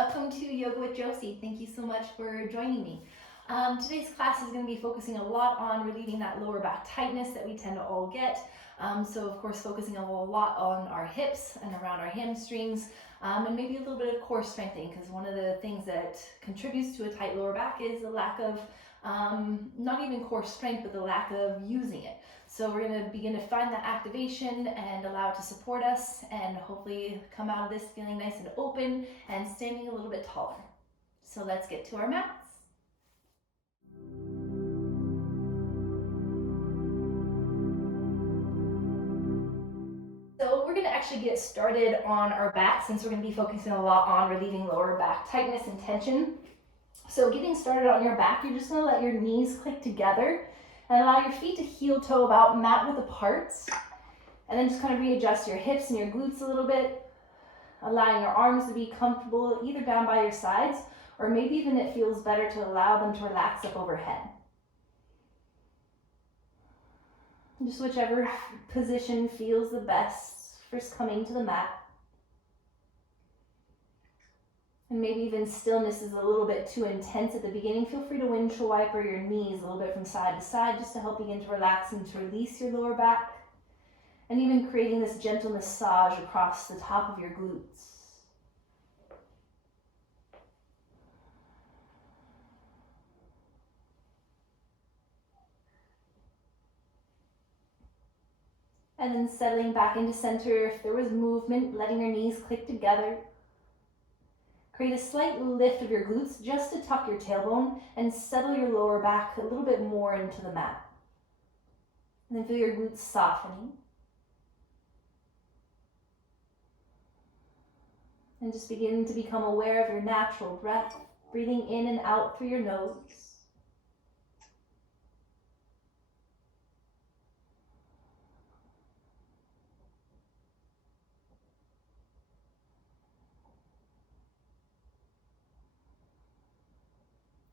welcome to Yoga with Josie. Thank you so much for joining me. Today's class is going to be focusing a lot on relieving that lower back tightness that we tend to all get. So of course focusing a lot on our hips and around our hamstrings, and maybe a little bit of core strengthening, because one of the things that contributes to a tight lower back is the lack of not even core strength, but the lack of using it. So we're going to begin to find that activation and allow it to support us, and hopefully come out of this feeling nice and open and standing a little bit taller. So let's get to our mats. So we're going to actually get started on our back, since we're going to be focusing a lot on relieving lower back tightness and tension. So getting started on your back, you're just going to let your knees click together and allow your feet to heel toe about mat width apart. And then just kind of readjust your hips and your glutes a little bit, allowing your arms to be comfortable either down by your sides, or maybe even it feels better to allow them to relax up overhead. Just whichever position feels the best, first coming to the mat. And maybe even stillness is a little bit too intense at the beginning. Feel free to windshield wiper your knees a little bit from side to side, just to help begin to relax and to release your lower back. And even creating this gentle massage across the top of your glutes. And then settling back into center. If there was movement, letting your knees click together. Create a slight lift of your glutes just to tuck your tailbone and settle your lower back a little bit more into the mat. And then feel your glutes softening. And just begin to become aware of your natural breath, breathing in and out through your nose.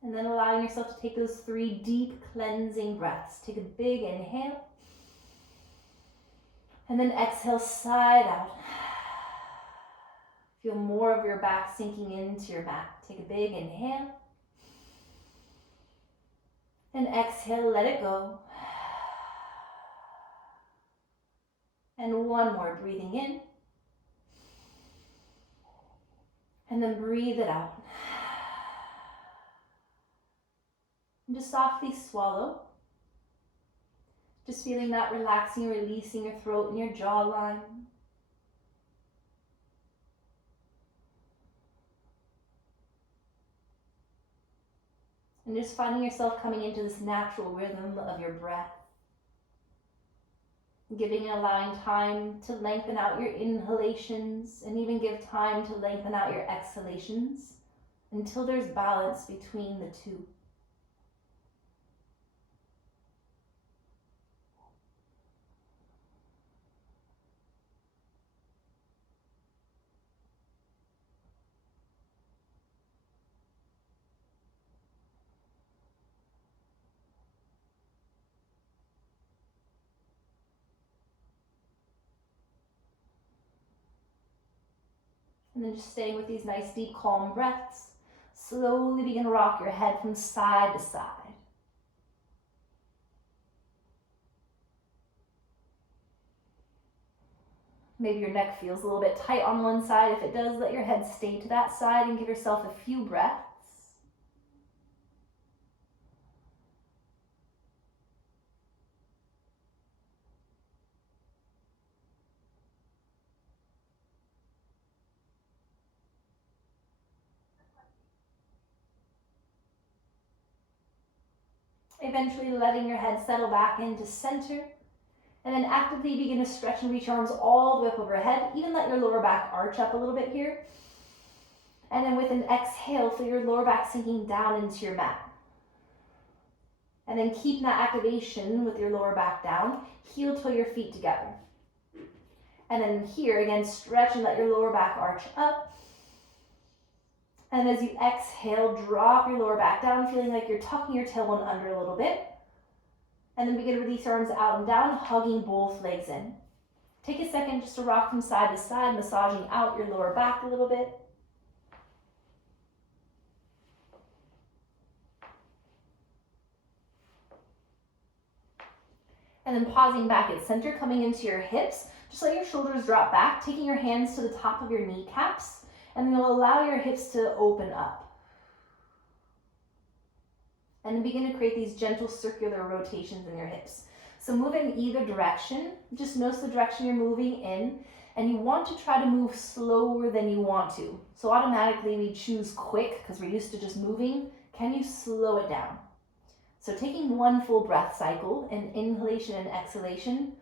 And then allowing yourself to take those 3 deep cleansing breaths. Take a big inhale. And then exhale, side out. Feel more of your back sinking into your mat. Take a big inhale. And exhale, let it go. And one more, breathing in. And then breathe it out. And just softly swallow. Just feeling that relaxing, releasing your throat and your jawline. And just finding yourself coming into this natural rhythm of your breath. Giving and allowing time to lengthen out your inhalations, and even give time to lengthen out your exhalations until there's balance between the two. And then just staying with these nice deep calm breaths, slowly begin to rock your head from side to side. Maybe your neck feels a little bit tight on one side. If it does, let your head stay to that side and give yourself a few breaths. Eventually letting your head settle back into center. And then actively begin to stretch and reach your arms all the way up overhead. Even let your lower back arch up a little bit here. And then with an exhale, feel your lower back sinking down into your mat. And then keep that activation with your lower back down. Heel toe your feet together. And then here, again, stretch and let your lower back arch up. And as you exhale, drop your lower back down, feeling like you're tucking your tailbone under a little bit. And then begin to release your arms out and down, hugging both legs in. Take a second just to rock from side to side, massaging out your lower back a little bit. And then pausing back at center, coming into your hips. Just let your shoulders drop back, taking your hands to the top of your kneecaps, and you'll allow your hips to open up. And then begin to create these gentle circular rotations in your hips. So move in either direction. Just notice the direction you're moving in, and you want to try to move slower than you want to. So automatically we choose quick because we're used to just moving. Can you slow it down? So taking one full breath cycle, and inhalation and exhalation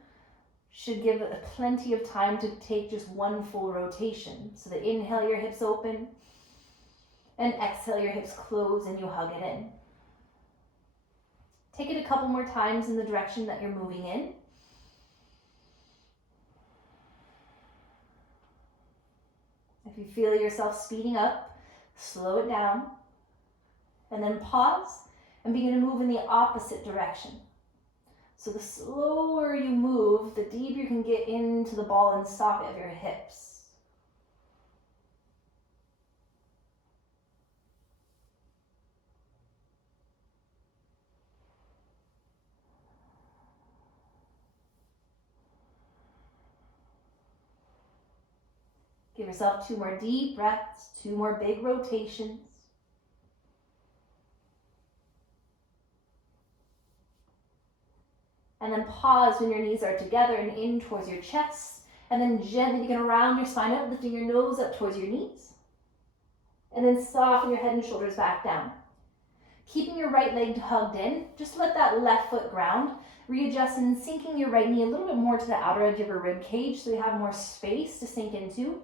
should give plenty of time to take just one full rotation. So that inhale, your hips open, and exhale, your hips close and you hug it in. Take it a couple more times in the direction that you're moving in. If you feel yourself speeding up, slow it down, and then pause and begin to move in the opposite direction. So the slower you move, the deeper you can get into the ball and socket of your hips. Give yourself 2 more deep breaths, 2 more big rotations. And then pause when your knees are together and in towards your chest. And then gently begin to round your spine out, lifting your nose up towards your knees. And then soften your head and shoulders back down. Keeping your right leg hugged in, just let that left foot ground. Readjust and sinking your right knee a little bit more to the outer edge of your rib cage so you have more space to sink into.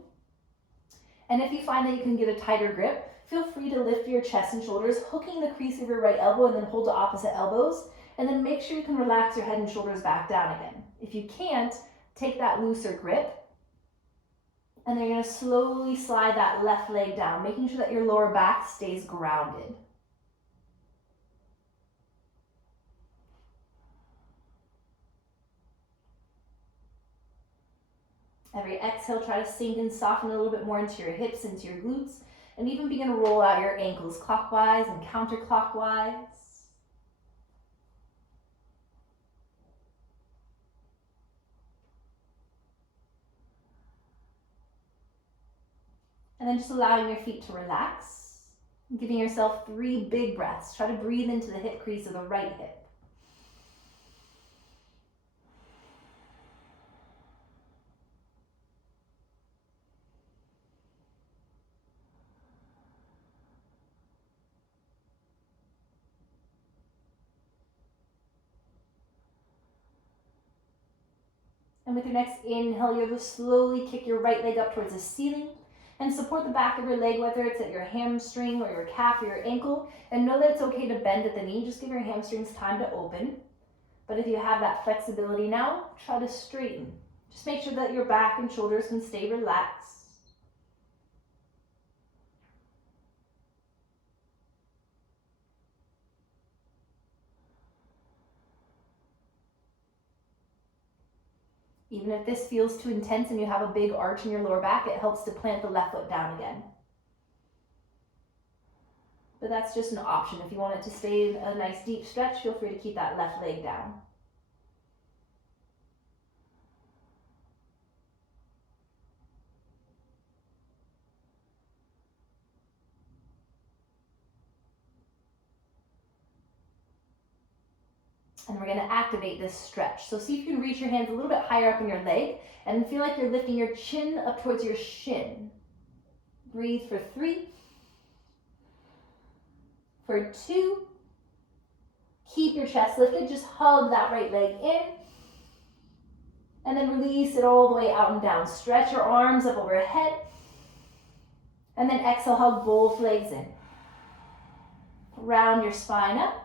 And if you find that you can get a tighter grip, feel free to lift your chest and shoulders, hooking the crease of your right elbow and then hold the opposite elbows. And then make sure you can relax your head and shoulders back down again. If you can't, take that looser grip. And then you're going to slowly slide that left leg down, making sure that your lower back stays grounded. Every exhale, try to sink and soften a little bit more into your hips, into your glutes, and even begin to roll out your ankles clockwise and counterclockwise. And then just allowing your feet to relax, giving yourself 3 big breaths. Try to breathe into the hip crease of the right hip. And with your next inhale, you'll just slowly kick your right leg up towards the ceiling and support the back of your leg, whether it's at your hamstring or your calf or your ankle. And know that it's okay to bend at the knee. Just give your hamstrings time to open. But if you have that flexibility now, try to straighten. Just make sure that your back and shoulders can stay relaxed. Even if this feels too intense and you have a big arch in your lower back, it helps to plant the left foot down again. But that's just an option. If you want it to stay a nice deep stretch, feel free to keep that left leg down. And we're going to activate this stretch. So see if you can reach your hands a little bit higher up in your leg and feel like you're lifting your chin up towards your shin. Breathe for 3. For 2. Keep your chest lifted. Just hug that right leg in. And then release it all the way out and down. Stretch your arms up overhead. And then exhale, hug both legs in. Round your spine up.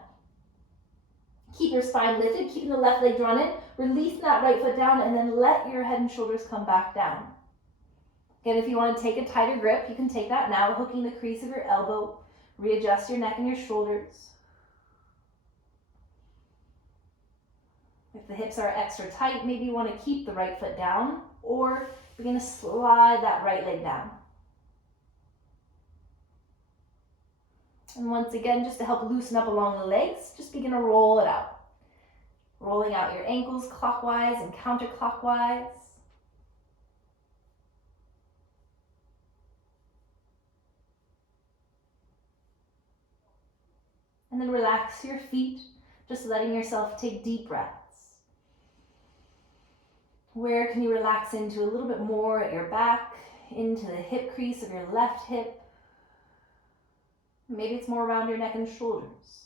Keep your spine lifted, keeping the left leg drawn in. Release that right foot down and then let your head and shoulders come back down. Again, if you want to take a tighter grip, you can take that now, hooking the crease of your elbow. Readjust your neck and your shoulders. If the hips are extra tight, maybe you want to keep the right foot down or begin to slide that right leg down. And once again, just to help loosen up along the legs, just begin to roll it out. Rolling out your ankles clockwise and counterclockwise. And then relax your feet, just letting yourself take deep breaths. Where can you relax into a little bit more at your back, into the hip crease of your left hip? Maybe it's more around your neck and shoulders.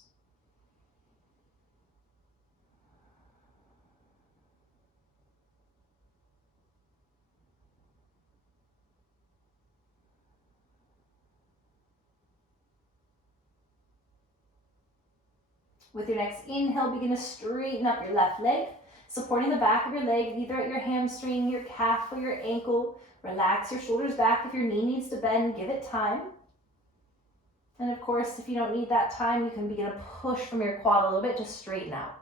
With your next inhale, begin to straighten up your left leg, supporting the back of your leg, either at your hamstring, your calf, or your ankle. Relax your shoulders back. If your knee needs to bend, give it time. And of course, if you don't need that time, you can begin to push from your quad a little bit to straighten out.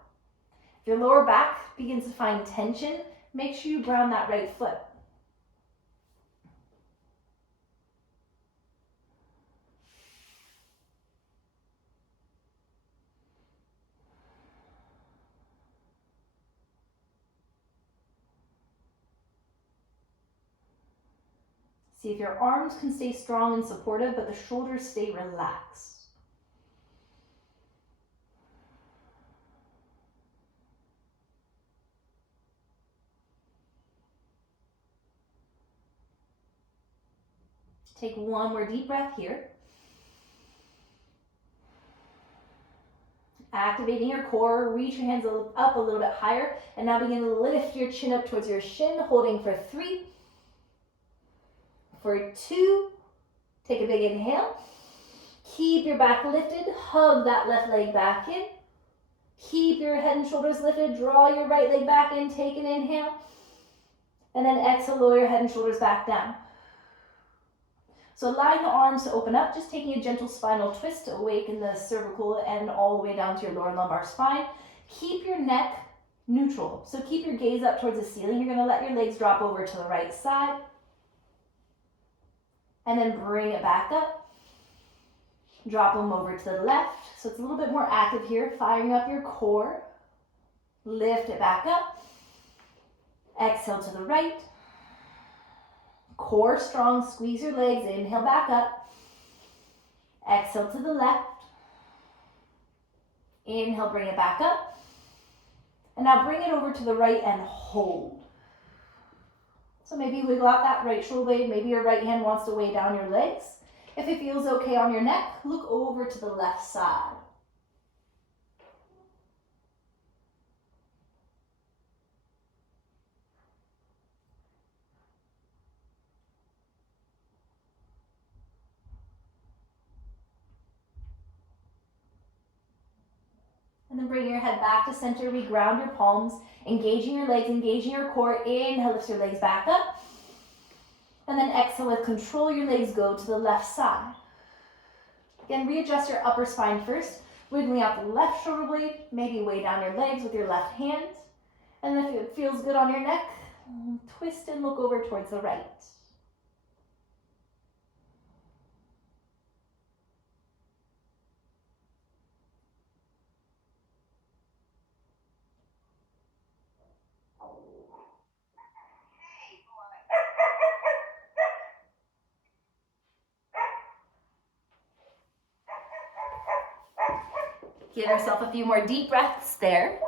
If your lower back begins to find tension, make sure you ground that right foot. See if your arms can stay strong and supportive, but the shoulders stay relaxed. Take one more deep breath here. Activating your core, reach your hands up a little bit higher, and now begin to lift your chin up towards your shin, holding for 3, for 2, take a big inhale. Keep your back lifted, hug that left leg back in. Keep your head and shoulders lifted, draw your right leg back in, take an inhale. And then exhale, lower your head and shoulders back down. So allowing the arms to open up, just taking a gentle spinal twist to awaken the cervical and all the way down to your lower lumbar spine. Keep your neck neutral. So keep your gaze up towards the ceiling. You're going to let your legs drop over to the right side. And then bring it back up. Drop them over to the left. So it's a little bit more active here, firing up your core. Lift it back up. Exhale to the right. Core strong, squeeze your legs, inhale back up. Exhale to the left. Inhale, bring it back up. And now bring it over to the right and hold. So maybe wiggle out that right shoulder blade. Maybe your right hand wants to weigh down your legs. If it feels okay on your neck, look over to the left side. And then bring your head back to center, reground your palms, engaging your legs, engaging your core. Inhale, lift your legs back up. And then exhale with control, your legs go to the left side. Again, readjust your upper spine first, wiggling out the left shoulder blade, maybe weigh down your legs with your left hand. And then if it feels good on your neck, twist and look over towards the right. Give yourself a few more deep breaths there.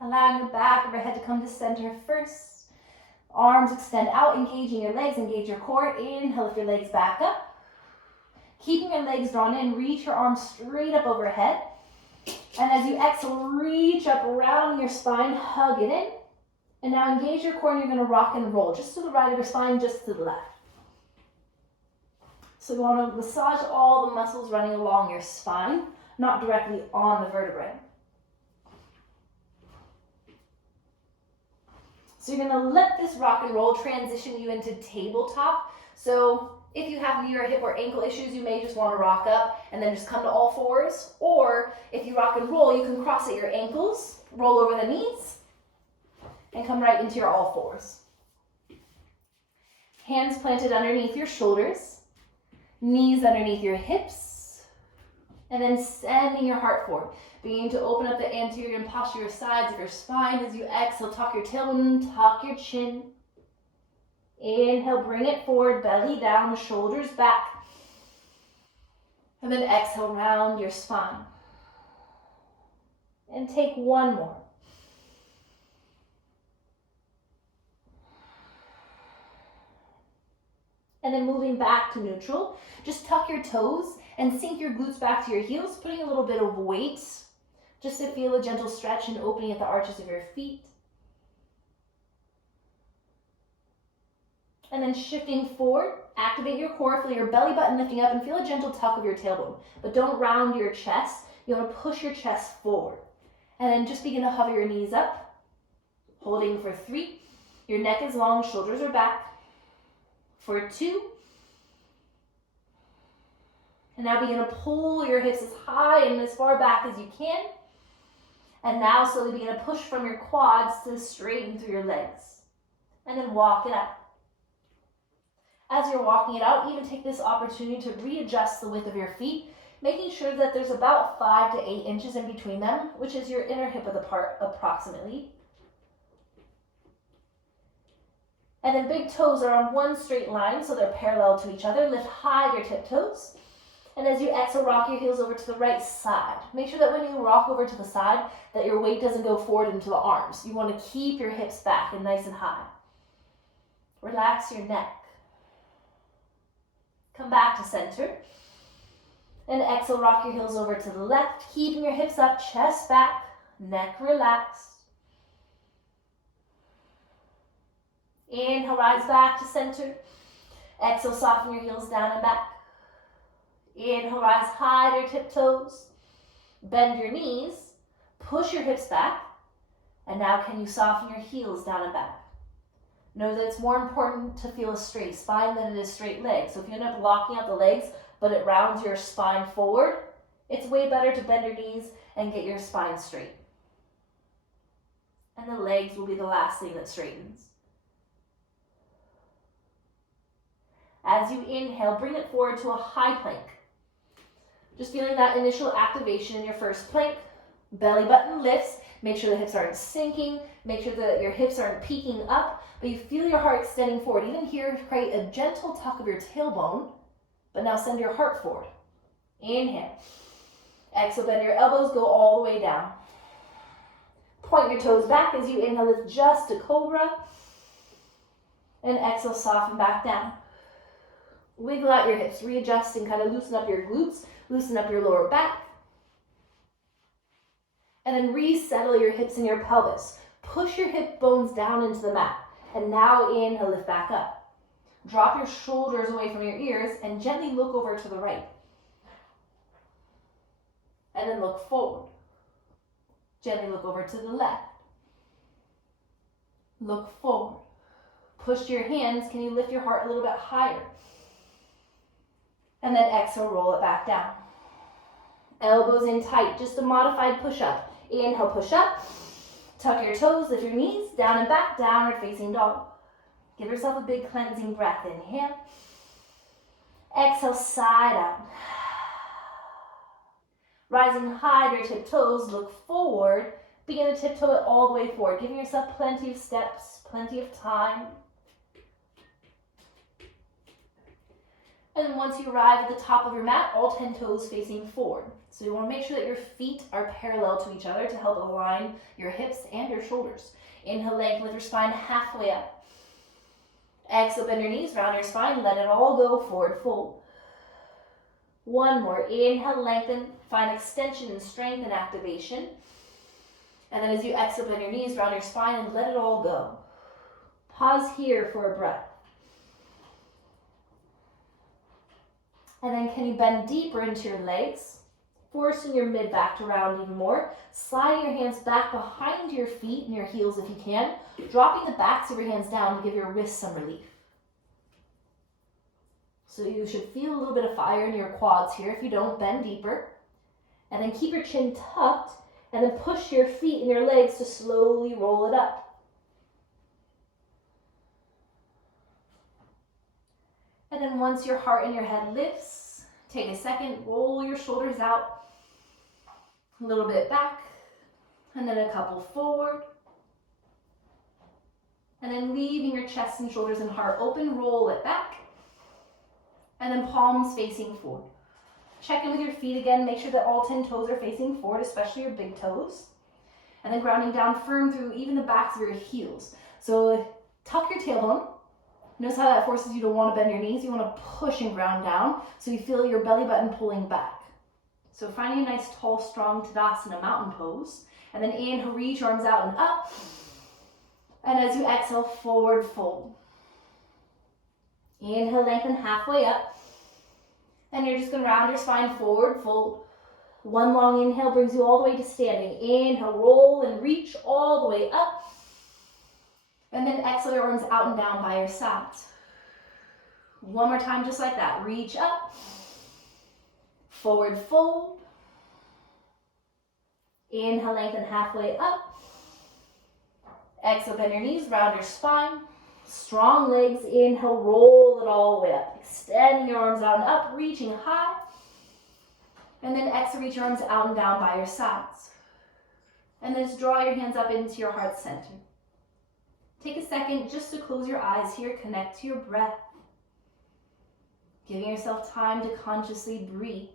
Allowing the back of your head to come to center first. Arms extend out, engaging your legs, engage your core. Inhale, lift your legs back up. Keeping your legs drawn in, reach your arms straight up overhead. And as you exhale, reach up around your spine, hug it in. And now engage your core and you're going to rock and roll just to the right of your spine, just to the left. So you want to massage all the muscles running along your spine, not directly on the vertebrae. So you're going to let this rock and roll transition you into tabletop. So if you have knee or hip or ankle issues, you may just want to rock up and then just come to all fours. Or if you rock and roll, you can cross at your ankles, roll over the knees, and come right into your all fours. Hands planted underneath your shoulders, knees underneath your hips, and then sending your heart forward. Beginning to open up the anterior and posterior sides of your spine. As you exhale, tuck your tailbone, tuck your chin. Inhale, bring it forward, belly down, shoulders back. And then exhale, round your spine. And take one more. And then moving back to neutral, just tuck your toes and sink your glutes back to your heels, putting a little bit of weight just to feel a gentle stretch and opening at the arches of your feet. And then shifting forward, activate your core, feel your belly button lifting up and feel a gentle tuck of your tailbone. But don't round your chest. You want to push your chest forward. And then just begin to hover your knees up, holding for 3. Your neck is long, shoulders are back. For 2. And now begin to pull your hips as high and as far back as you can. And now slowly begin to push from your quads to straighten through your legs. And then walk it out. As you're walking it out, even take this opportunity to readjust the width of your feet, making sure that there's about 5 to 8 inches in between them, which is your inner hip width apart approximately. And then big toes are on one straight line, so they're parallel to each other. Lift high your tiptoes. And as you exhale, rock your heels over to the right side. Make sure that when you rock over to the side, that your weight doesn't go forward into the arms. You want to keep your hips back and nice and high. Relax your neck. Come back to center. And exhale, rock your heels over to the left, keeping your hips up, chest back, neck relaxed. Inhale, rise back to center. Exhale, soften your heels down and back. Inhale, rise high to your tiptoes. Bend your knees. Push your hips back. And now can you soften your heels down and back? Know that it's more important to feel a straight spine than it is straight legs. So if you end up locking out the legs, but it rounds your spine forward, it's way better to bend your knees and get your spine straight. And the legs will be the last thing that straightens. As you inhale, bring it forward to a high plank. Just feeling that initial activation in your first plank. Belly button lifts. Make sure the hips aren't sinking. Make sure that your hips aren't peeking up, but you feel your heart extending forward. Even here, create a gentle tuck of your tailbone, but now send your heart forward. Inhale. Exhale, bend your elbows, go all the way down. Point your toes back as you inhale, lift just to cobra. And exhale, soften back down. Wiggle out your hips, readjust and kind of loosen up your glutes, loosen up your lower back. And then resettle your hips and your pelvis. Push your hip bones down into the mat. And now inhale, lift back up. Drop your shoulders away from your ears and gently look over to the right. And then look forward. Gently look over to the left. Look forward. Push your hands. Can you lift your heart a little bit higher? And then exhale, roll it back down. Elbows in tight, just a modified push-up. Inhale, push up. Tuck your toes, lift your knees, down and back, downward facing dog. Give yourself a big cleansing breath. Inhale. Exhale, side out. Rising high to your tiptoes, look forward. Begin to tiptoe it all the way forward. Giving yourself plenty of steps, plenty of time. And then once you arrive at the top of your mat, all 10 toes facing forward. So you want to make sure that your feet are parallel to each other to help align your hips and your shoulders. Inhale, lengthen with your spine halfway up. Exhale, bend your knees, round your spine, let it all go, forward fold. One more. Inhale, lengthen, find extension and strength and activation. And then as you exhale, bend your knees, round your spine, and let it all go. Pause here for a breath. And then can you bend deeper into your legs, forcing your mid back to round even more, sliding your hands back behind your feet and your heels if you can, dropping the backs of your hands down to give your wrists some relief. So you should feel a little bit of fire in your quads here. If you don't, bend deeper. And then keep your chin tucked, and then push your feet and your legs to slowly roll it up. And then once your heart and your head lifts, take a second, roll your shoulders out, a little bit back, and then a couple forward. And then leaving your chest and shoulders and heart open, roll it back. And then palms facing forward. Check in with your feet again, make sure that all 10 toes are facing forward, especially your big toes. And then grounding down firm through even the backs of your heels. So tuck your tailbone. Notice how that forces you to want to bend your knees. You want to push and ground down so you feel your belly button pulling back. So finding a nice tall, strong Tadasana mountain pose. And then inhale, reach arms out and up. And as you exhale, forward fold. Inhale, lengthen halfway up. And you're just going to round your spine forward fold. One long inhale brings you all the way to standing. Inhale, roll and reach all the way up. And then exhale your arms out and down by your sides. One more time, just like that. Reach up. Forward fold. Inhale, lengthen halfway up. Exhale, bend your knees, round your spine. Strong legs. Inhale, roll it all the way up. Extending your arms out and up, reaching high. And then exhale, reach your arms out and down by your sides. And then just draw your hands up into your heart center. Take a second just to close your eyes here, connect to your breath. Giving yourself time to consciously breathe.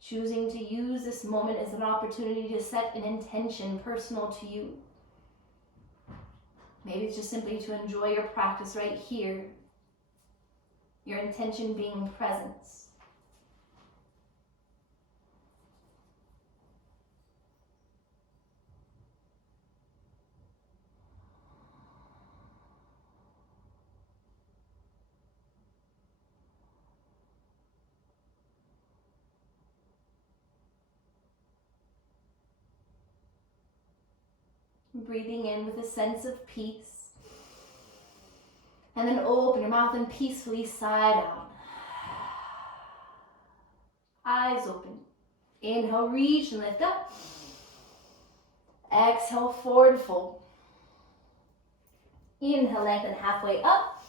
Choosing to use this moment as an opportunity to set an intention personal to you. Maybe it's just simply to enjoy your practice right here. Your intention being presence. Breathing in with a sense of peace. And then open your mouth and peacefully sigh down. Eyes open. Inhale, reach and lift up. Exhale, forward fold. Inhale, lengthen halfway up.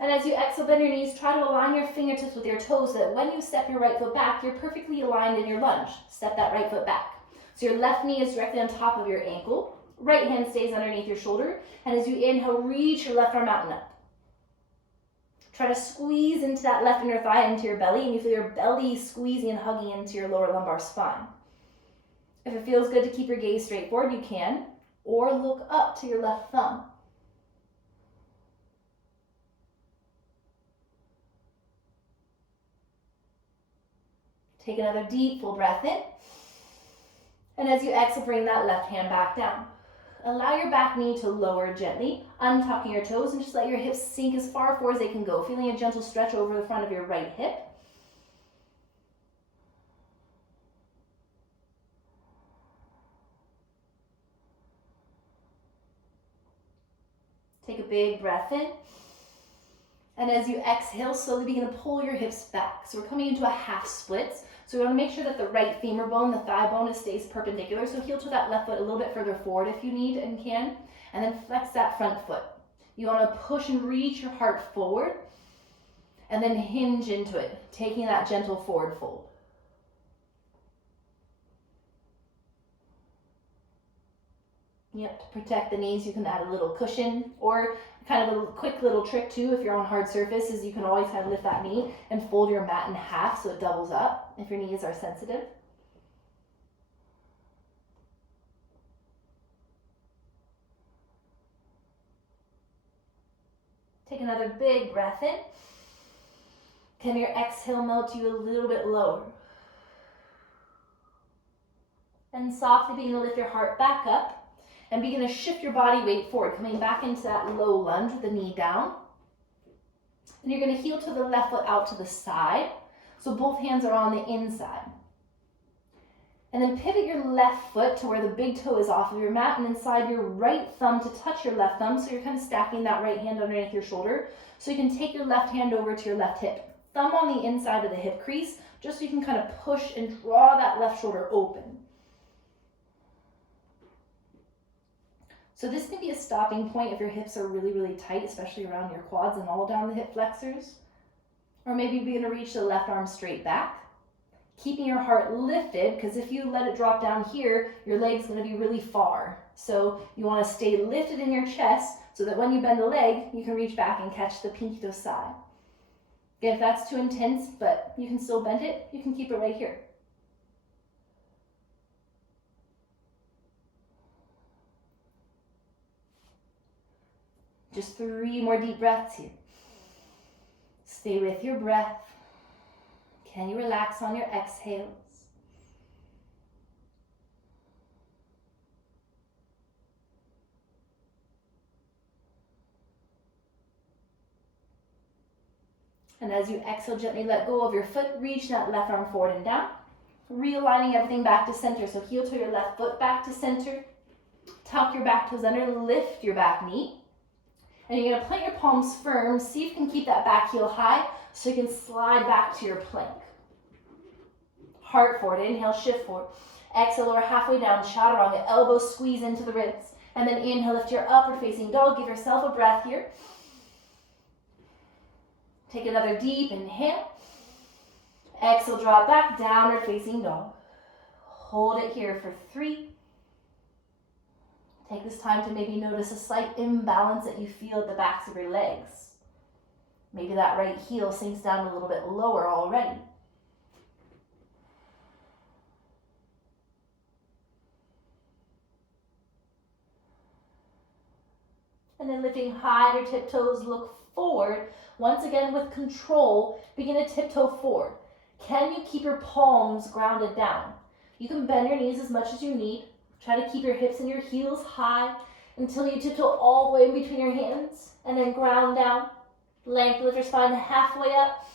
And as you exhale, bend your knees, try to align your fingertips with your toes so that when you step your right foot back, you're perfectly aligned in your lunge. Step that right foot back. So your left knee is directly on top of your ankle. Right hand stays underneath your shoulder. And as you inhale, reach your left arm out and up. Try to squeeze into that left inner thigh, into your belly, and you feel your belly squeezing and hugging into your lower lumbar spine. If it feels good to keep your gaze straight forward, you can, or look up to your left thumb. Take another deep, full breath in. And as you exhale, bring that left hand back down. Allow your back knee to lower gently, untucking your toes, and just let your hips sink as far forward as they can go, feeling a gentle stretch over the front of your right hip. Take a big breath in. And as you exhale, slowly begin to pull your hips back. So we're coming into a half split. So we want to make sure that the right femur bone, the thigh bone, stays perpendicular. So heel to that left foot a little bit further forward if you need and can. And then flex that front foot. You want to push and reach your heart forward. And then hinge into it, taking that gentle forward fold. Yep, to protect the knees, you can add a little cushion, or kind of a quick little trick too, if you're on hard surface, is you can always kind of lift that knee and fold your mat in half so it doubles up if your knees are sensitive. Take another big breath in. Can your exhale melt you a little bit lower? And softly begin to lift your heart back up. And begin to shift your body weight forward, coming back into that low lunge with the knee down. And you're going to heel to the left foot out to the side. So both hands are on the inside. And then pivot your left foot to where the big toe is off of your mat, and then slide your right thumb to touch your left thumb. So you're kind of stacking that right hand underneath your shoulder. So you can take your left hand over to your left hip. Thumb on the inside of the hip crease, just so you can kind of push and draw that left shoulder open. So this can be a stopping point if your hips are really, really tight, especially around your quads and all down the hip flexors. Or maybe you're going to reach the left arm straight back. Keeping your heart lifted, because if you let it drop down here, your leg's going to be really far. So you want to stay lifted in your chest so that when you bend the leg, you can reach back and catch the pinky toe side. Again, if that's too intense, but you can still bend it, you can keep it right here. Just 3 more deep breaths here. Stay with your breath. Can you relax on your exhales? And as you exhale, gently let go of your foot, reach that left arm forward and down. Realigning everything back to center. So heel to your left foot back to center. Tuck your back toes under, lift your back knee. And you're going to plant your palms firm. See if you can keep that back heel high so you can slide back to your plank. Heart forward, inhale, shift forward. Exhale, lower halfway down, chaturanga, elbows squeeze into the ribs. And then inhale, lift your upward facing dog. Give yourself a breath here. Take another deep inhale. Exhale, drop back, downward facing dog. Hold it here for 3. Take this time to maybe notice a slight imbalance that you feel at the backs of your legs. Maybe that right heel sinks down a little bit lower already. And then lifting high your tiptoes, look forward. Once again with control, begin to tiptoe forward. Can you keep your palms grounded down? You can bend your knees as much as you need. Try to keep your hips and your heels high until you tiptoe all the way in between your hands and then ground down. Length, lift your spine halfway up.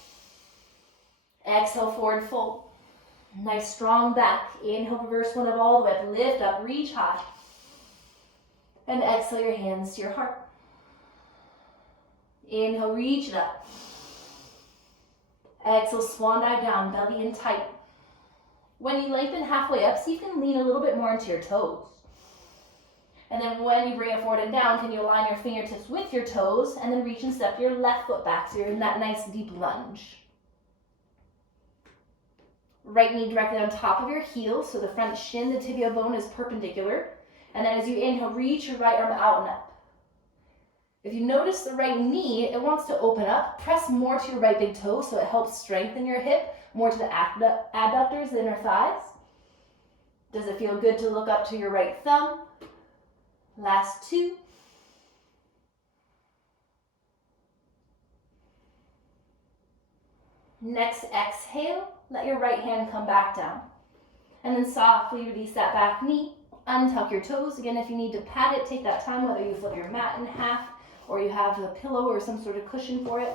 Exhale, forward fold. Nice strong back. Inhale, reverse one up all the way up. Lift up, reach high. And exhale your hands to your heart. Inhale, reach it up. Exhale, swan dive down, belly in tight. When you lengthen halfway up, see if you can lean a little bit more into your toes. And then when you bring it forward and down, can you align your fingertips with your toes and then reach and step your left foot back so you're in that nice deep lunge. Right knee directly on top of your heel, so the front shin, the tibia bone is perpendicular. And then as you inhale, reach your right arm out and up. If you notice the right knee, it wants to open up. Press more to your right big toe so it helps strengthen your hip, more to the adductors, the inner thighs. Does it feel good to look up to your right thumb? Last 2. Next exhale, let your right hand come back down. And then softly release that back knee. Untuck your toes. Again, if you need to pat it, take that time, whether you flip your mat in half or you have a pillow or some sort of cushion for it.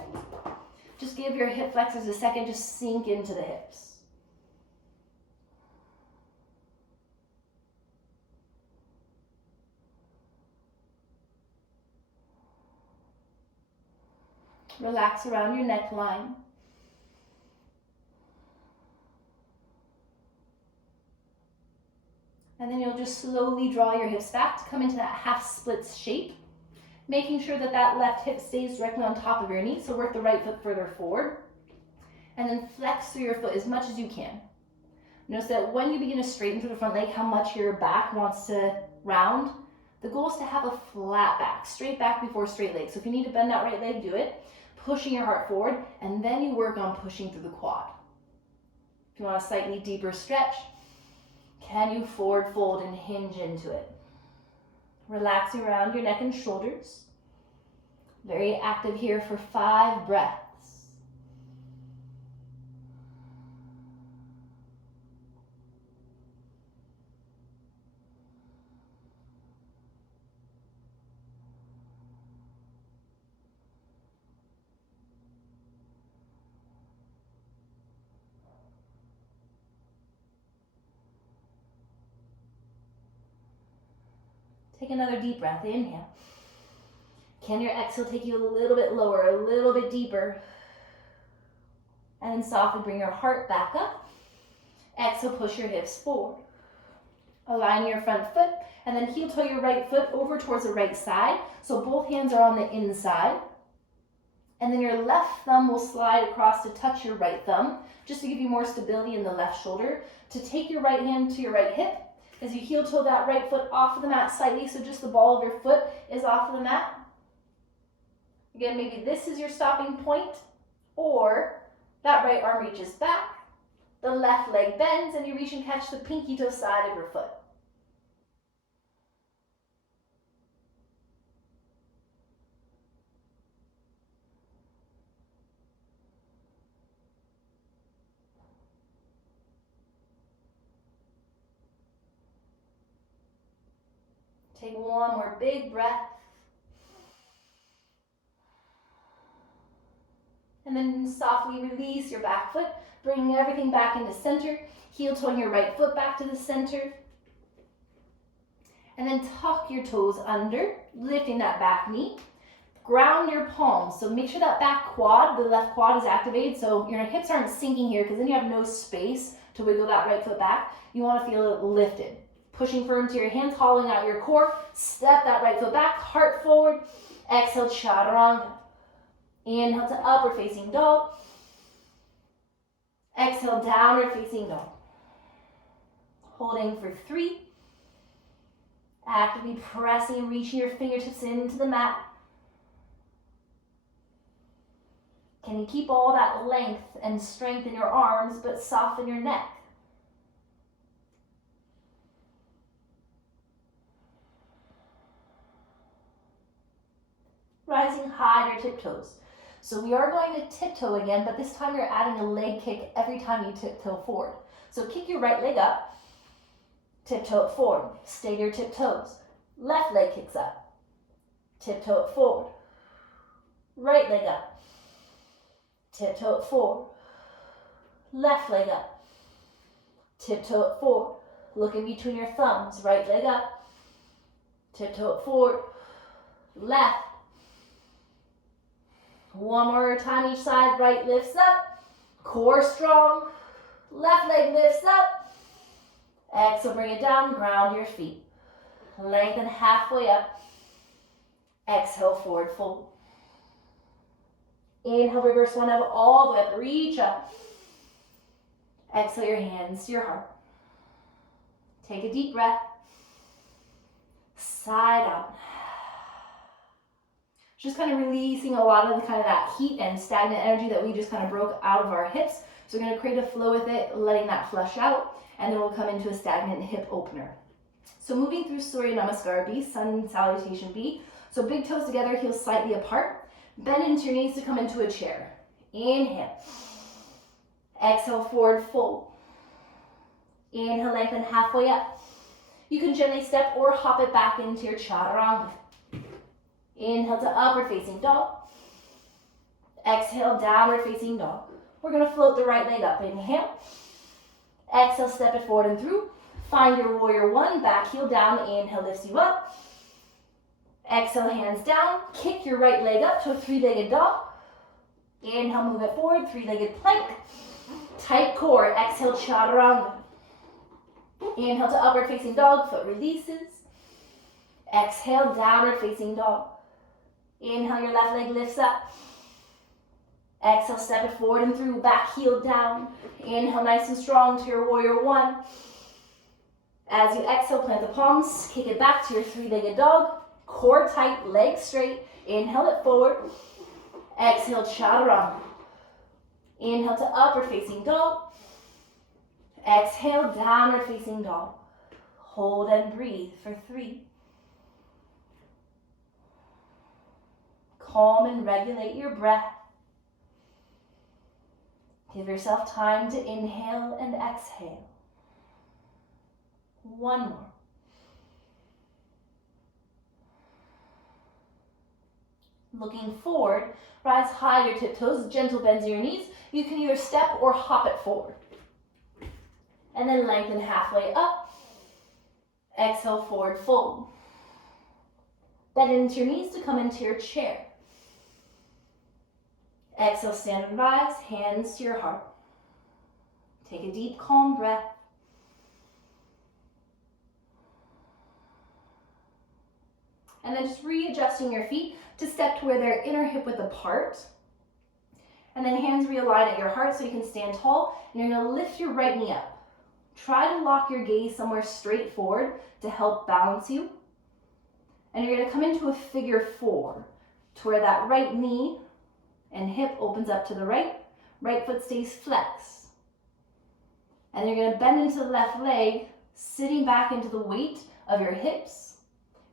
Just give your hip flexors a second, just sink into the hips. Relax around your neckline. And then you'll just slowly draw your hips back to come into that half split shape, making sure that that left hip stays directly on top of your knee, so work the right foot further forward. And then flex through your foot as much as you can. Notice that when you begin to straighten through the front leg, how much your back wants to round. The goal is to have a flat back, straight back before straight leg. So if you need to bend that right leg, do it. Pushing your heart forward, and then you work on pushing through the quad. If you want a slightly deeper stretch, can you forward fold and hinge into it? Relaxing around your neck and shoulders. Very active here for 5 breaths. Take another deep breath. Inhale. Can your exhale take you a little bit lower, a little bit deeper? And then softly bring your heart back up. Exhale, push your hips forward. Align your front foot and then heel toe your right foot over towards the right side. So both hands are on the inside. And then your left thumb will slide across to touch your right thumb, just to give you more stability in the left shoulder. To take your right hand to your right hip, as you heel toe that right foot off of the mat slightly, so just the ball of your foot is off of the mat. Again, maybe this is your stopping point, or that right arm reaches back, the left leg bends, and you reach and catch the pinky toe side of your foot. Take one more big breath. And then softly release your back foot, bringing everything back into center. Heel toeing your right foot back to the center. And then tuck your toes under, lifting that back knee. Ground your palms. So make sure that back quad, the left quad, is activated so your hips aren't sinking here, because then you have no space to wiggle that right foot back. You want to feel it lifted. Pushing firm to your hands, hollowing out your core. Step that right foot back, heart forward. Exhale, chaturanga. Inhale to upward facing dog. Exhale, downward facing dog. Holding for 3. Actively pressing, reaching your fingertips into the mat. Can you keep all that length and strength in your arms, but soften your neck? Rising high to your tiptoes. So we are going to tiptoe again, but this time you're adding a leg kick every time you tiptoe forward. So kick your right leg up, tiptoe it forward, stay to your tiptoes. Left leg kicks up, tiptoe it forward. Right leg up, tiptoe it forward. Left leg up, tiptoe it forward. Look in between your thumbs, right leg up, tiptoe it forward. Left. One more time each side, right lifts up, core strong, left leg lifts up. Exhale, bring it down, ground your feet. Lengthen halfway up. Exhale, forward fold. Inhale, reverse one up, all the way up, reach up. Exhale your hands to your heart. Take a deep breath. Side out. Just kind of releasing a lot of the that heat and stagnant energy that we just kind of broke out of our hips. So we're going to create a flow with it, letting that flush out, and then we'll come into a stagnant hip opener. So moving through Surya Namaskar B, Sun Salutation B. So big toes together, heels slightly apart. Bend into your knees to come into a chair. Inhale. Exhale, forward fold. Inhale, lengthen halfway up. You can gently step or hop it back into your chaturanga. Inhale to upward facing dog. Exhale, downward facing dog. We're going to float the right leg up. Inhale. Exhale, step it forward and through. Find your warrior one, back heel down. Inhale, lifts you up. Exhale, hands down. Kick your right leg up to a 3-legged dog. Inhale, move it forward, 3-legged plank. Tight core. Exhale, chaturanga. Inhale to upward facing dog, foot releases. Exhale, downward facing dog. Inhale, your left leg lifts up. Exhale, step it forward and through, back heel down. Inhale, nice and strong to your warrior one. As you exhale, plant the palms, kick it back to your 3-legged dog. Core tight, legs straight. Inhale it forward. Exhale, chaturanga. Inhale to upward facing dog. Exhale, downward facing dog. Hold and breathe for 3. Calm and regulate your breath. Give yourself time to inhale and exhale. One more. Looking forward, rise high your tiptoes, gentle bends in your knees. You can either step or hop it forward. And then lengthen halfway up. Exhale, forward fold. Bend into your knees to come into your chair. Exhale, stand and rise, hands to your heart. Take a deep, calm breath. And then just readjusting your feet to step to where they're inner hip width apart. And then hands realign at your heart so you can stand tall. And you're going to lift your right knee up. Try to lock your gaze somewhere straight forward to help balance you. And you're going to come into a figure 4 to where that right knee and hip opens up to the right. Right foot stays flexed. And you're going to bend into the left leg, sitting back into the weight of your hips,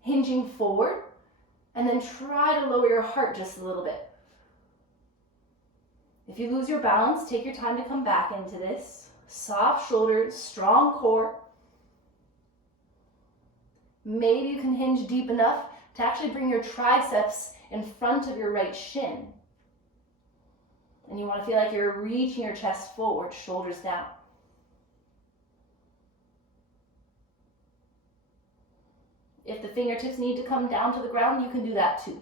hinging forward, and then try to lower your heart just a little bit. If you lose your balance, take your time to come back into this. Soft shoulders, strong core. Maybe you can hinge deep enough to actually bring your triceps in front of your right shin. And you want to feel like you're reaching your chest forward, shoulders down. If the fingertips need to come down to the ground, you can do that too.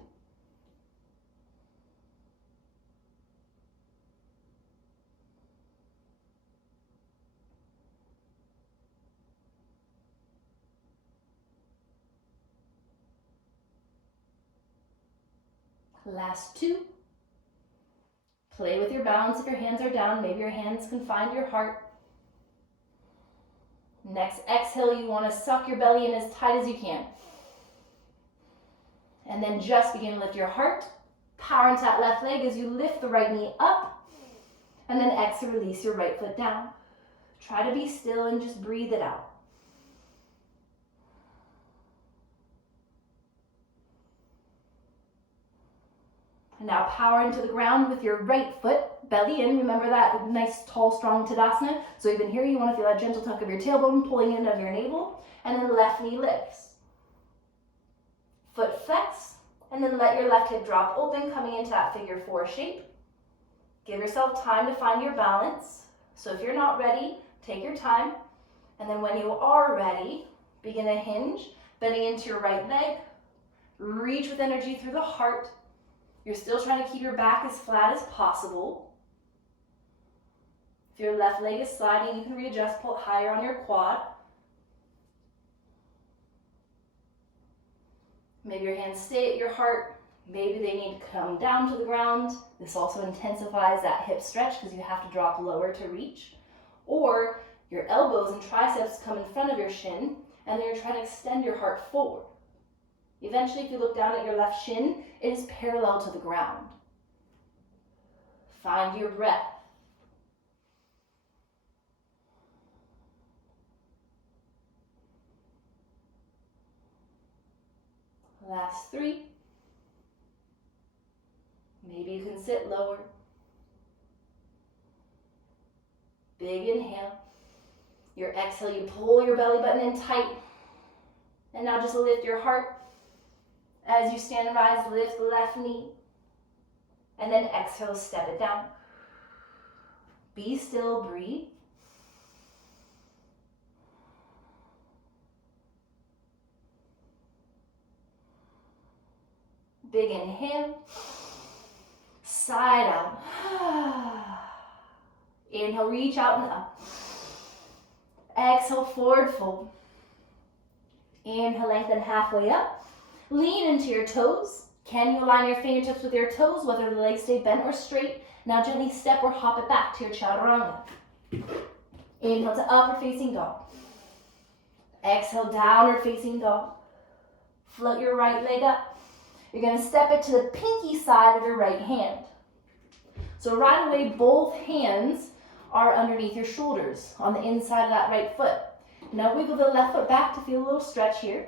Last 2. Play with your balance if your hands are down. Maybe your hands can find your heart. Next exhale, you want to suck your belly in as tight as you can. And then just begin to lift your heart. Power into that left leg as you lift the right knee up. And then exhale, release your right foot down. Try to be still and just breathe it out. And now power into the ground with your right foot, belly in. Remember that nice, tall, strong Tadasana. So even here, you want to feel that gentle tuck of your tailbone pulling in of your navel. And then left knee lifts. Foot flex. And then let your left hip drop open, coming into that figure 4 shape. Give yourself time to find your balance. So if you're not ready, take your time. And then when you are ready, begin to hinge, bending into your right leg. Reach with energy through the heart. You're still trying to keep your back as flat as possible. If your left leg is sliding, you can readjust, pull higher on your quad. Maybe your hands stay at your heart. Maybe they need to come down to the ground. This also intensifies that hip stretch because you have to drop lower to reach. Or your elbows and triceps come in front of your shin, and then you're trying to extend your heart forward. Eventually, if you look down at your left shin, it is parallel to the ground. Find your breath. Last 3. Maybe you can sit lower. Big inhale. Your exhale, you pull your belly button in tight. And now just lift your heart. As you stand and rise, lift the left knee. And then exhale, step it down. Be still, breathe. Big inhale. Side out. Inhale, reach out and up. Exhale, forward fold. Inhale, lengthen halfway up. Lean into your toes. Can you align your fingertips with your toes, whether the legs stay bent or straight? Now gently step or hop it back to your chaturanga. Inhale to upward facing dog. Exhale, downward facing dog. Float your right leg up. You're going to step it to the pinky side of your right hand. So right away, both hands are underneath your shoulders on the inside of that right foot. Now wiggle the left foot back to feel a little stretch here.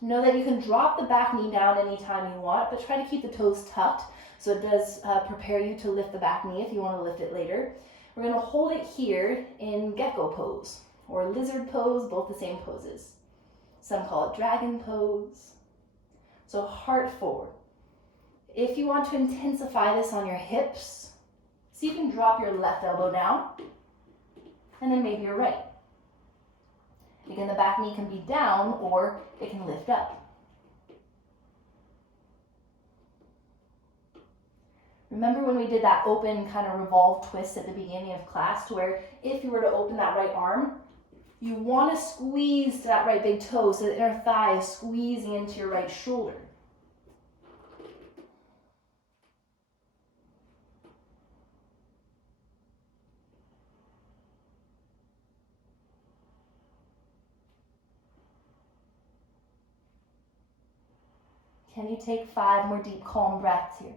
Know that you can drop the back knee down anytime you want, but try to keep the toes tucked so it does prepare you to lift the back knee if you want to lift it later. We're going to hold it here in gecko pose or lizard pose, both the same poses. Some call it dragon pose. So heart forward. If you want to intensify this on your hips, so you can drop your left elbow down and then maybe your right. Again, the back knee can be down or it can lift up. Remember when we did that open kind of revolve twist at the beginning of class to where if you were to open that right arm, You want to squeeze to that right big toe so the inner thigh is squeezing into your right shoulder. Can you take 5 more deep, calm breaths here?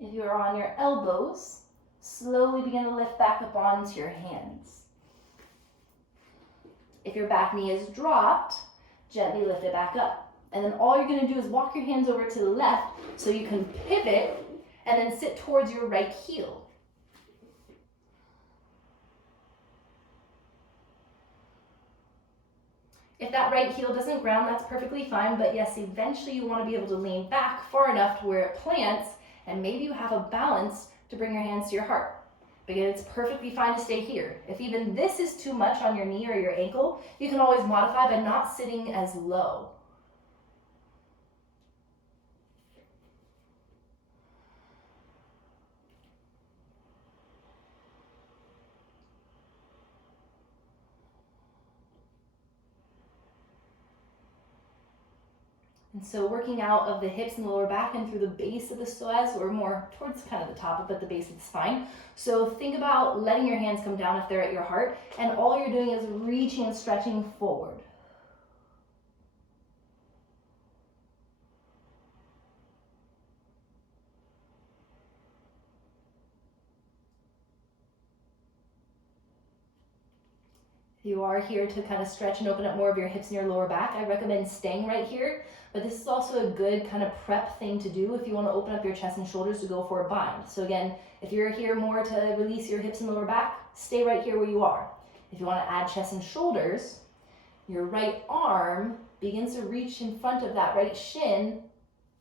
If you are on your elbows, slowly begin to lift back up onto your hands. If your back knee is dropped, gently lift it back up. And then all you're going to do is walk your hands over to the left so you can pivot and then sit towards your right heel. If that right heel doesn't ground, that's perfectly fine, but yes, eventually you want to be able to lean back far enough to where it plants, and maybe you have a balance to bring your hands to your heart. Again, it's perfectly fine to stay here. If even this is too much on your knee or your ankle, you can always modify by not sitting as low. And so working out of the hips and the lower back and through the base of the psoas, or more towards kind of the top, but the base of the spine. So think about letting your hands come down if they're at your heart, and all you're doing is reaching and stretching forward. If you are here to kind of stretch and open up more of your hips and your lower back, I recommend staying right here. But this is also a good kind of prep thing to do if you want to open up your chest and shoulders to go for a bind. So again, if you're here more to release your hips and lower back, stay right here where you are. If you want to add chest and shoulders, your right arm begins to reach in front of that right shin,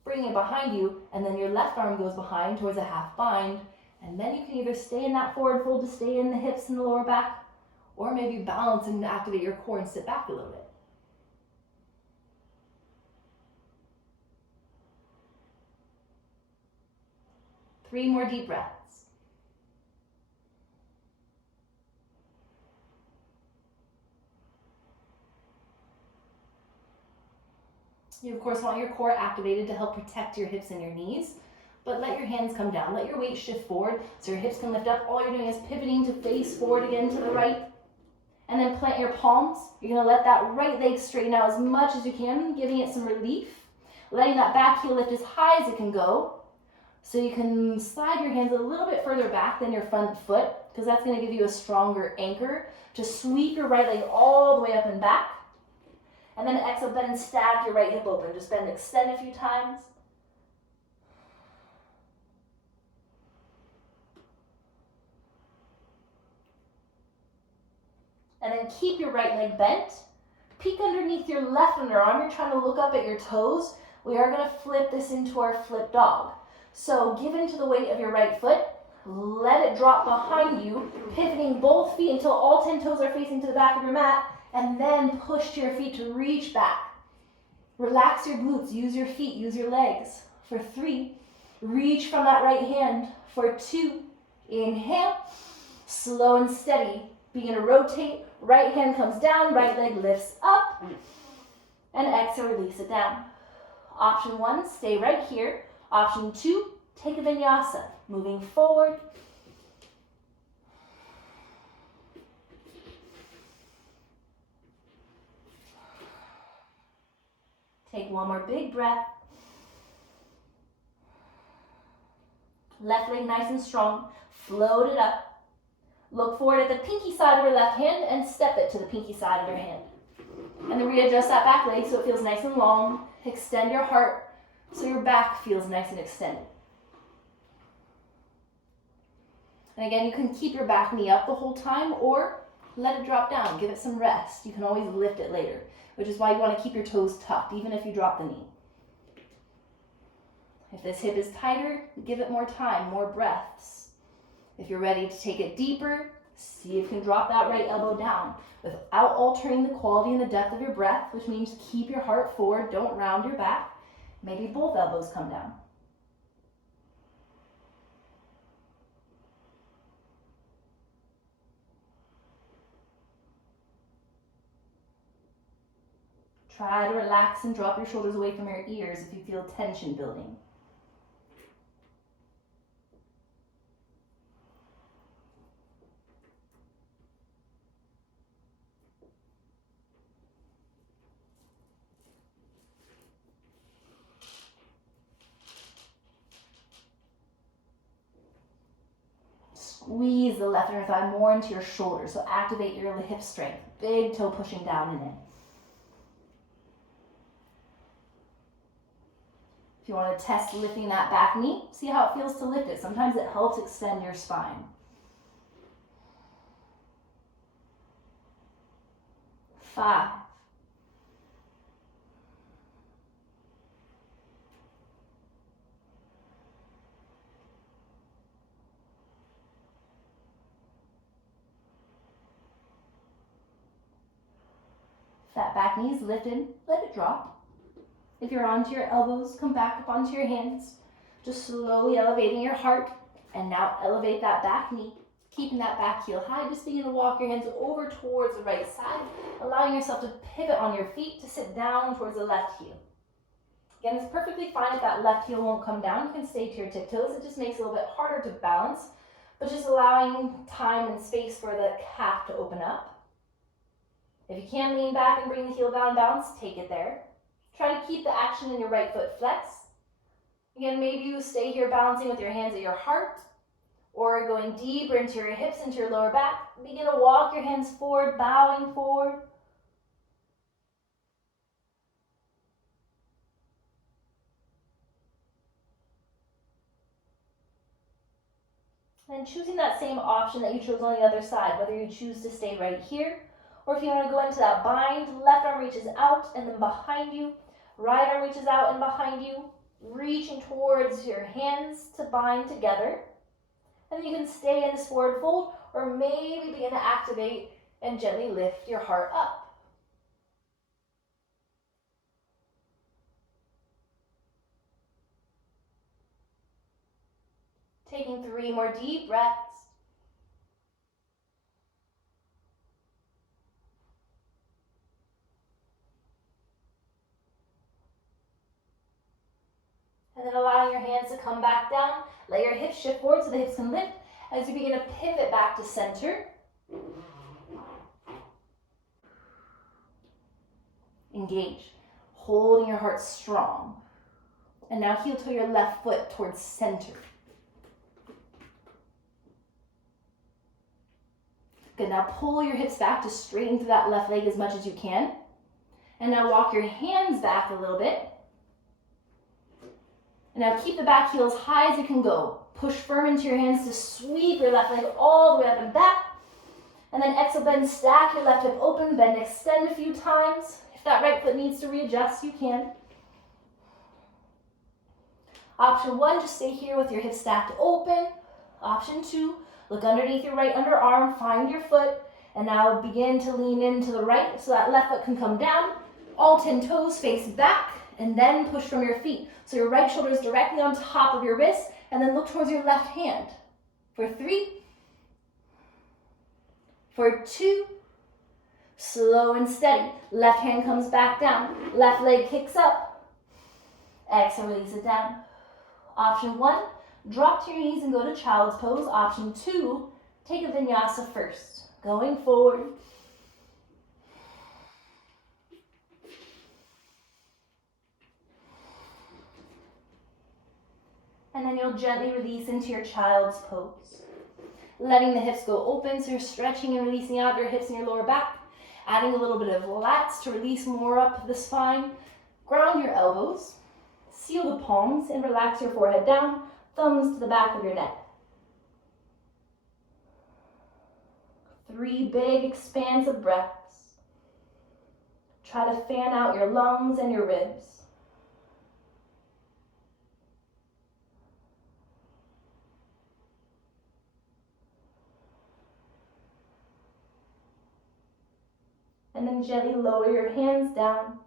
bring it behind you, and then your left arm goes behind towards a half bind. And then you can either stay in that forward fold to stay in the hips and the lower back, or maybe balance and activate your core and sit back a little bit. Three more deep breaths. You, of course, want your core activated to help protect your hips and your knees, but let your hands come down. Let your weight shift forward so your hips can lift up. All you're doing is pivoting to face forward again to the right, and then plant your palms. You're going to let that right leg straighten out as much as you can, giving it some relief, letting that back heel lift as high as it can go. So you can slide your hands a little bit further back than your front foot, because that's going to give you a stronger anchor to sweep your right leg all the way up and back. And then exhale, bend and stack your right hip open. Just bend and extend a few times. And then keep your right leg bent. Peek underneath your left underarm. You're trying to look up at your toes. We are going to flip this into our flip dog. So give into the weight of your right foot. Let it drop behind you, pivoting both feet until all 10 toes are facing to the back of your mat, and then push to your feet to reach back. Relax your glutes. Use your feet. Use your legs. For 3, reach from that right hand. For 2, inhale. Slow and steady. Begin to rotate. Right hand comes down. Right leg lifts up. And exhale, release it down. Option 1, stay right here. Option 2, take a vinyasa. Moving forward. Take one more big breath. Left leg nice and strong. Float it up. Look forward at the pinky side of your left hand and step it to the pinky side of your hand. And then readjust that back leg so it feels nice and long. Extend your heart so your back feels nice and extended. And again, you can keep your back knee up the whole time or let it drop down. Give it some rest. You can always lift it later, which is why you want to keep your toes tucked, even if you drop the knee. If this hip is tighter, give it more time, more breaths. If you're ready to take it deeper, see if you can drop that right elbow down without altering the quality and the depth of your breath, which means keep your heart forward, don't round your back. Maybe both elbows come down. Try to relax and drop your shoulders away from your ears if you feel tension building. Squeeze the left inner thigh more into your shoulder, so activate your hip strength. Big toe pushing down and in. If you want to test lifting that back knee, see how it feels to lift it. Sometimes it helps extend your spine. 5. 5. That back knee is lifted, let it drop. If you're onto your elbows, come back up onto your hands. Just slowly elevating your heart, and now elevate that back knee. Keeping that back heel high, just begin to walk your hands over towards the right side, allowing yourself to pivot on your feet to sit down towards the left heel. Again, it's perfectly fine if that left heel won't come down. You can stay to your tiptoes. It just makes it a little bit harder to balance, but just allowing time and space for the calf to open up. If you can lean back and bring the heel down, bounce, take it there. Try to keep the action in your right foot flexed. Again, maybe you stay here balancing with your hands at your heart, or going deeper into your hips, into your lower back. Begin to walk your hands forward, bowing forward. And choosing that same option that you chose on the other side, whether you choose to stay right here, or if you want to go into that bind, left arm reaches out and then behind you, right arm reaches out and behind you, reaching towards your hands to bind together. And then you can stay in this forward fold, or maybe begin to activate and gently lift your heart up. Taking 3 more deep breaths. And then allowing your hands to come back down. Let your hips shift forward so the hips can lift as you begin to pivot back to center. Engage, holding your heart strong. And now heel toe your left foot towards center. Good, now pull your hips back to straighten through that left leg as much as you can. And now walk your hands back a little bit. And now keep the back heel as high as you can go. Push firm into your hands to sweep your left leg all the way up and back. And then exhale, bend, stack your left hip open, bend, extend a few times. If that right foot needs to readjust, you can. Option 1, just stay here with your hips stacked open. Option 2, look underneath your right underarm, find your foot, and now begin to lean into the right so that left foot can come down. All 10 toes face back, and then push from your feet. So your right shoulder is directly on top of your wrist, and then look towards your left hand. For 3, for 2, slow and steady. Left hand comes back down, left leg kicks up. Exhale, release it down. Option 1, drop to your knees and go to child's pose. Option 2, take a vinyasa first. Going forward. And then you'll gently release into your child's pose. Letting the hips go open, so you're stretching and releasing out your hips and your lower back. Adding a little bit of lats to release more up the spine. Ground your elbows. Seal the palms and relax your forehead down. Thumbs to the back of your neck. 3 big expansive breaths. Try to fan out your lungs and your ribs. And then gently lower your hands down.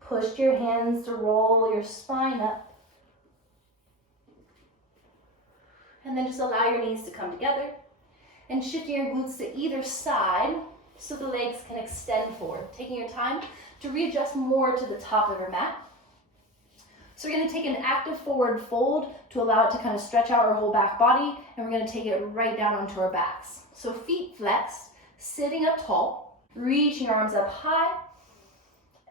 Push your hands to roll your spine up. And then just allow your knees to come together. And shifting your glutes to either side so the legs can extend forward. Taking your time to readjust more to the top of your mat. So we're going to take an active forward fold to allow it to kind of stretch out our whole back body. And we're going to take it right down onto our backs. So feet flexed, sitting up tall, reaching your arms up high.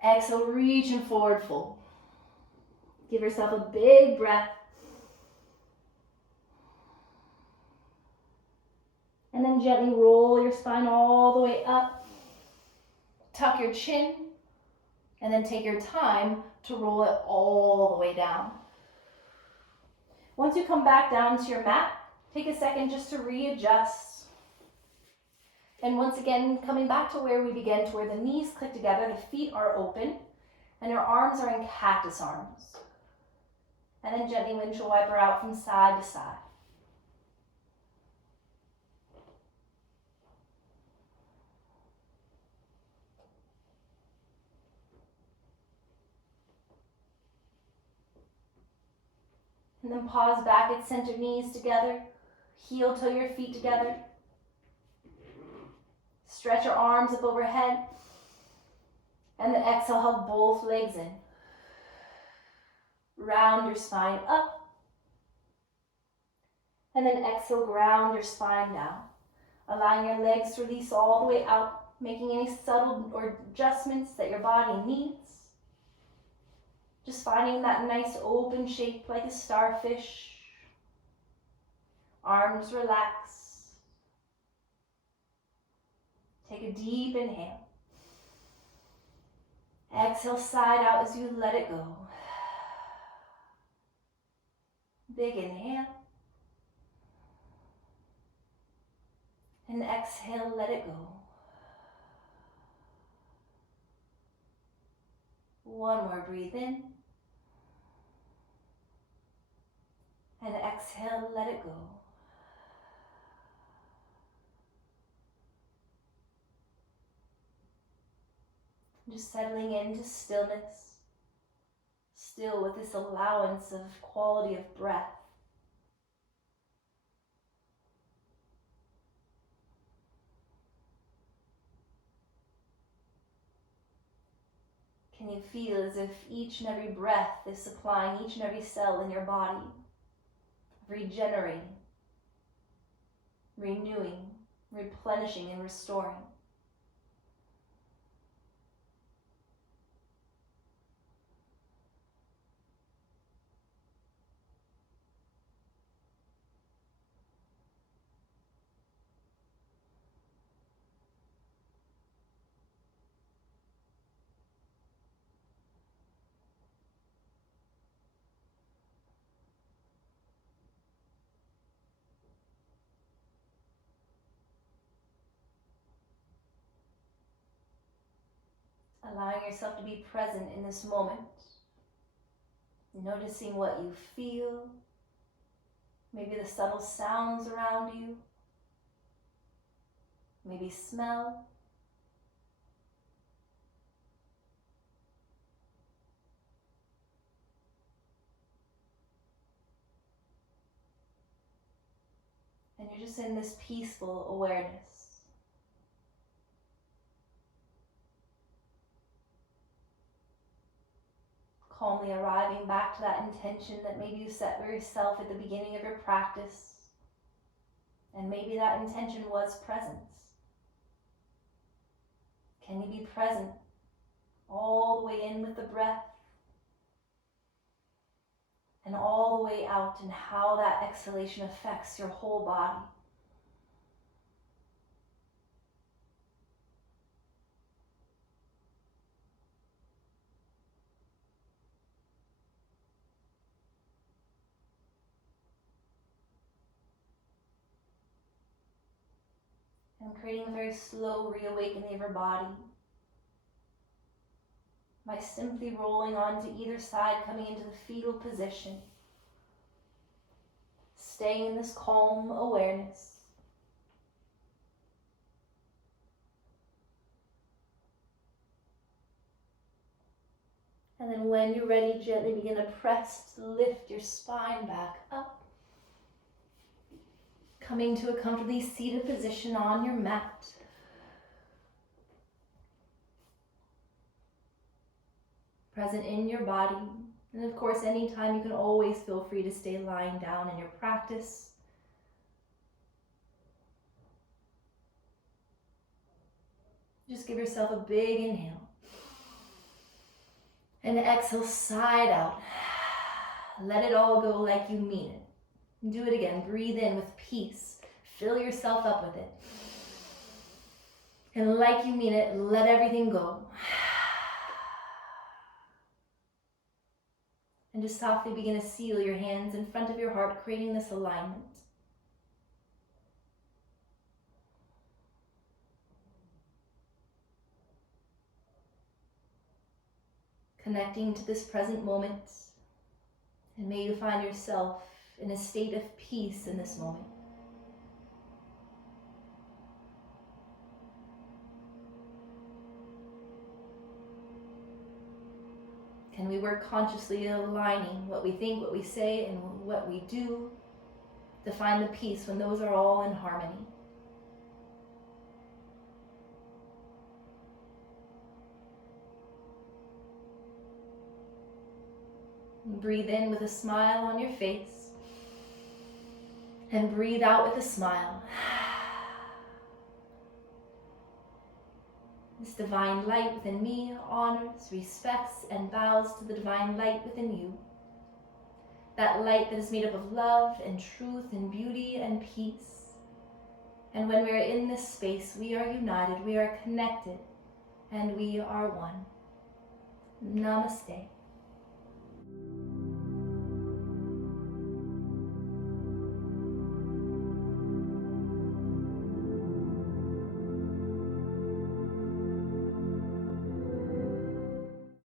Exhale, reaching forward fold. Give yourself a big breath. And then gently roll your spine all the way up. Tuck your chin. And then take your time to roll it all the way down. Once you come back down to your mat, take a second just to readjust. And once again, coming back to where we began, to where the knees click together, the feet are open, and your arms are in cactus arms. And then gently windshield wiper out from side to side. And then pause back at center, knees together, heel toe your feet together. Stretch your arms up overhead. And then exhale, hug both legs in. Round your spine up. And then exhale, ground your spine down. Allowing your legs to release all the way out, making any subtle or adjustments that your body needs. Just finding that nice open shape like a starfish. Arms relax. Take a deep inhale. Exhale, side out as you let it go. Big inhale. And exhale, let it go. One more, breathe in. And exhale, let it go. Just settling into stillness, still with this allowance of quality of breath. Can you feel as if each and every breath is supplying each and every cell in your body, regenerating, renewing, replenishing, and restoring? Allowing yourself to be present in this moment. Noticing what you feel. Maybe the subtle sounds around you. Maybe smell. And you're just in this peaceful awareness. Calmly arriving back to that intention that maybe you set for yourself at the beginning of your practice. And maybe that intention was presence. Can you be present all the way in with the breath and all the way out, and how that exhalation affects your whole body? And creating a very slow reawakening of your body by simply rolling onto either side, coming into the fetal position, staying in this calm awareness. And then when you're ready, gently begin to press to lift your spine back up. Coming to a comfortably seated position on your mat. Present in your body. And of course, anytime you can always feel free to stay lying down in your practice. Just give yourself a big inhale. And exhale, side out. Let it all go like you mean it. Do it again. Breathe in with peace. Fill yourself up with it. And like you mean it, let everything go. And just softly begin to seal your hands in front of your heart, creating this alignment. Connecting to this present moment. And may you find yourself in a state of peace in this moment. Can we work consciously aligning what we think, what we say, and what we do to find the peace when those are all in harmony? And breathe in with a smile on your face. And breathe out with a smile. This divine light within me honors, respects, and bows to the divine light within you. That light that is made up of love and truth and beauty and peace. And when we are in this space, we are united, we are connected, and we are one. Namaste.